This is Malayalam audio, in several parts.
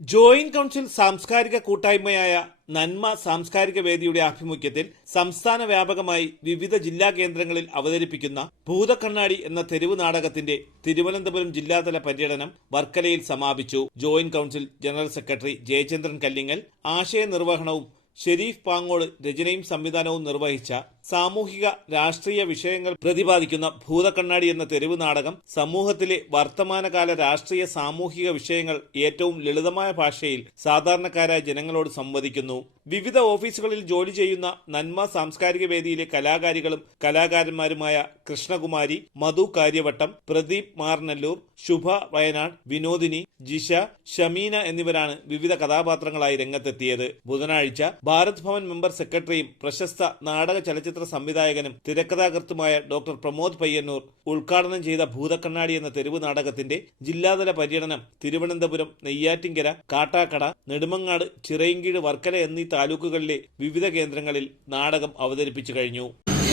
ജോയിന്റ് കൗൺസിൽ സാംസ്കാരിക കൂട്ടായ്മയായ നന്മ സാംസ്കാരിക വേദിയുടെ ആഭിമുഖ്യത്തിൽ സംസ്ഥാന വ്യാപകമായി വിവിധ ജില്ലാ കേന്ദ്രങ്ങളിൽ അവതരിപ്പിക്കുന്ന ഭൂതക്കണ്ണാടി എന്ന തെരുവ് നാടകത്തിന്റെ തിരുവനന്തപുരം ജില്ലാതല പര്യടനം വർക്കലയിൽ സമാപിച്ചു. Joint council general secretary Jayachandran Kallingal ആശയ നിർവഹണവും ഷെരീഫ് പാങ്ങോട് രചനയും സംവിധാനവും നിർവഹിച്ച സാമൂഹിക രാഷ്ട്രീയ വിഷയങ്ങൾ പ്രതിപാദിക്കുന്ന ഭൂതക്കണ്ണാടി എന്ന തെരുവ് നാടകം സമൂഹത്തിലെ വർത്തമാനകാല രാഷ്ട്രീയ സാമൂഹിക വിഷയങ്ങൾ ഏറ്റവും ലളിതമായ ഭാഷയിൽ സാധാരണക്കാരായ ജനങ്ങളോട് സംവദിക്കുന്നു. വിവിധ ഓഫീസുകളിൽ ജോലി ചെയ്യുന്ന നന്മ സാംസ്കാരിക വേദിയിലെ കലാകാരികളും കലാകാരന്മാരുമായ കൃഷ്ണകുമാരി, മധു കാര്യവട്ടം, പ്രദീപ് മാർനല്ലൂർ, ശുഭ വയനാട്, വിനോദിനി, ജിഷ, ഷമീന എന്നിവരാണ് വിവിധ കഥാപാത്രങ്ങളായി രംഗത്തെത്തിയത്. ബുധനാഴ്ച ഭാരത് ഭവൻ മെമ്പർ സെക്രട്ടറിയും പ്രശസ്ത നാടക ചലച്ചിത്ര സംവിധായകനും തിരക്കഥാകൃത്തുമായ ഡോക്ടർ പ്രമോദ് പയ്യന്നൂർ ഉദ്ഘാടനം ചെയ്ത ഭൂതക്കണ്ണാടി എന്ന തെരുവ് നാടകത്തിന്റെ ജില്ലാതല പര്യടനം തിരുവനന്തപുരം, നെയ്യാറ്റിൻകര, കാട്ടാക്കട, നെടുമങ്ങാട്, ചിറയിൻകീഴ്, വർക്കല എന്നീ താലൂക്കുകളിലെ വിവിധ കേന്ദ്രങ്ങളിൽ നാടകം അവതരിപ്പിച്ചു കഴിഞ്ഞു.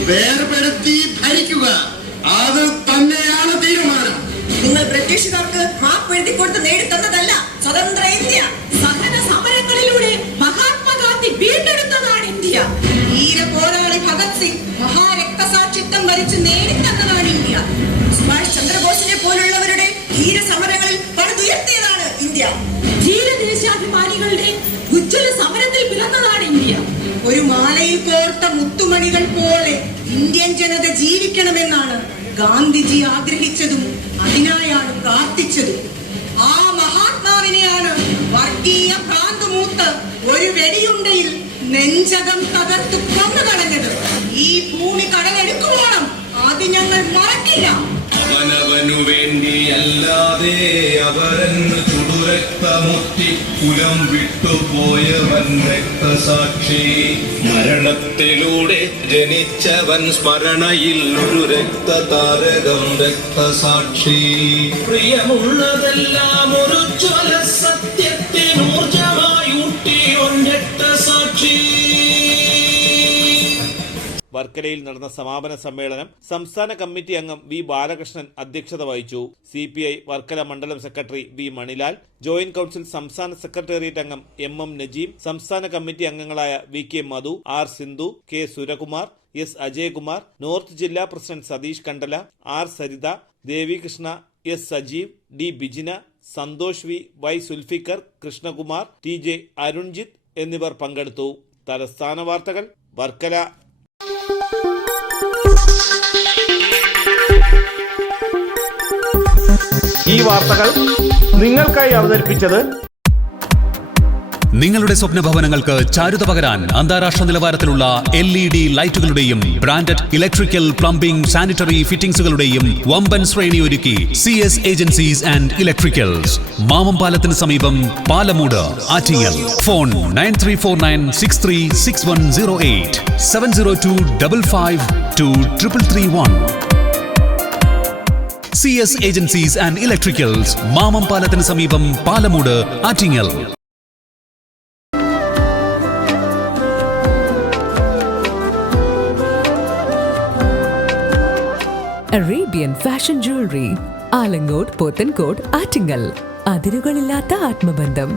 വേർപെടുത്തി ഭരിക്കുക, അത് തന്നെയാണ് തീരുമാനം. നിങ്ങൾ ബ്രിട്ടീഷുകാർക്ക് മാപ്പ് എഴുതി കൊടുത്ത് നേടിത്തന്നതല്ല സ്വതന്ത്ര ഇന്ത്യ. സഹന സമരങ്ങളിലൂടെ മഹാത്മാഗാന്ധി വീണ്ടെടുത്തതാണ് ഇന്ത്യ. വീര പോരാളി ഭഗത് സിംഗ് മഹാരക്തസാക്ഷിത്വം വരിച്ച് നേടിത്തന്നതാണ് ഇന്ത്യ. സുഭാഷ് ചന്ദ്രബോസിനെ പോലുള്ളവരുടെ ധീര സമരങ്ങളിൽ പടുത്തുയർത്തിയതാണ് ഇന്ത്യ. ധീരദേശാഭിമാനികളുടെ ഉജ്ജ്വല സമരത്തിൽ പിറന്നതാണ് ഇന്ത്യ. ഒരു മാലയിൽ കോർത്ത മുത്തുമണികൾ പോലെ ഇന്ത്യൻ ജനത ജീവിക്കണമെന്നാണ് ഗാന്ധിജി ആഗ്രഹിച്ചതും അതിനായാണ് പ്രാർത്ഥിച്ചതും. ആ മഹാത്മാവിനെയാണ് വർഗീയ ഭ്രാന്തുമൂത്ത് ഒരു വെടിയുണ്ടയിൽ നെഞ്ചകം തകർത്ത് കൊന്നുകളഞ്ഞത്. ഈ ഭൂമി കടലെടുക്കുവോളം അത് ഞങ്ങൾ മറക്കില്ല. അവനവനു വേണ്ടിയല്ലാതെ അവരെന്ന് ചുടുരക്തമുത്തി കുലം വിട്ടുപോയവൻ രക്തസാക്ഷി. മരണത്തിലൂടെ ജനിച്ചവൻ സ്മരണയിൽ ഒരു രക്തതാരകം രക്തസാക്ഷി. പ്രിയമുള്ളതെല്ലാം ഒരു ജ്വല സത്യത്തിനൂർജമായി ഊട്ടിയോൻ രക്തസാക്ഷി. വർക്കലയിൽ നടന്ന സമാപന സമ്മേളനം സംസ്ഥാന കമ്മിറ്റി അംഗം വി ബാലകൃഷ്ണൻ അധ്യക്ഷത വഹിച്ചു. CPI വർക്കല മണ്ഡലം secretary V Manilal, joint council സംസ്ഥാന സെക്രട്ടേറിയറ്റ് അംഗം MM നജീം, സംസ്ഥാന കമ്മിറ്റി അംഗങ്ങളായ VK Madhu, R Sindhu, K Surakumar, S Ajayakumar, north ജില്ലാ president Satheesh Kandala, R Saritha, Devikrishna, S Sajeev, D Bijina, Santhosh V, Y Sulfikar, Krishnakumar, TJ Arunjith എന്നിവർ പങ്കെടുത്തു. തലസ്ഥാന വാർത്തകൾ വർക്കല. ഈ വാർത്തകൾ നിങ്ങൾക്കായി അവതരിപ്പിച്ചത് നിങ്ങളുടെ സ്വപ്ന ഭവനങ്ങൾക്ക് ചാരുത പകരാൻ അന്താരാഷ്ട്ര നിലവാരത്തിലുള്ള LED ലൈറ്റുകളുടെയും ബ്രാൻഡഡ് ഇലക്ട്രിക്കൽ, പ്ലംബിംഗ്, സാനിറ്ററി ഫിറ്റിംഗ്സുകളുടെയും വമ്പൻ ശ്രേണി ഒരുക്കി CS ഏജൻസീസ് ആൻഡ് ഇലക്ട്രിക്കൽസ്. മാമംപാലത്തിന് സമീപം, Palamoodu, Attingal. Phone 9349636108 702552331. CS agencies and electricals, മാമംപാലത്തിന് സമീപം, Palamoodu, Attingal. Arabian Fashion Jewelry, Alangode, Pothencode, Attingal. അതിരുകളില്ലാത്ത ആത്മബന്ധം.